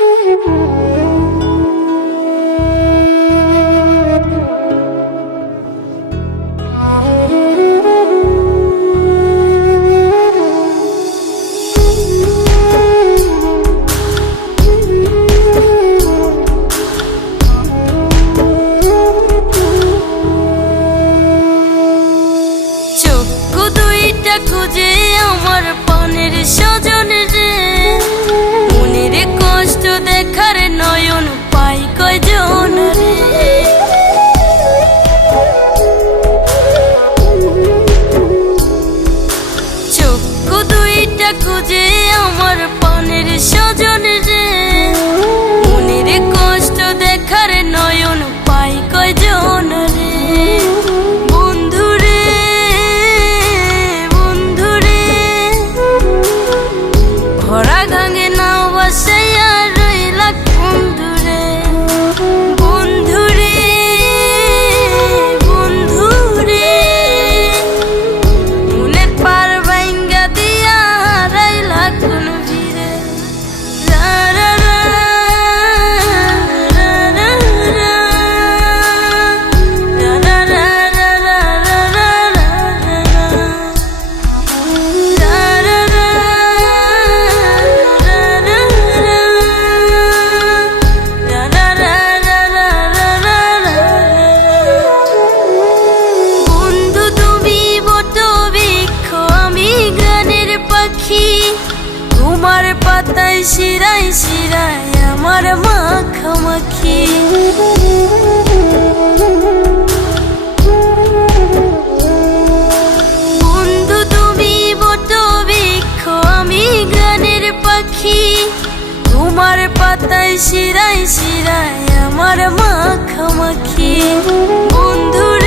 Mm-hmm. শিরায় শিরায় আমার মাখামাখি। বন্ধু, তুমি বট বৃক্ষ, আমি গানের পাখি। তোমার পাতায় শিরায় শিরায় আমার মাখামাখি। বন্ধুর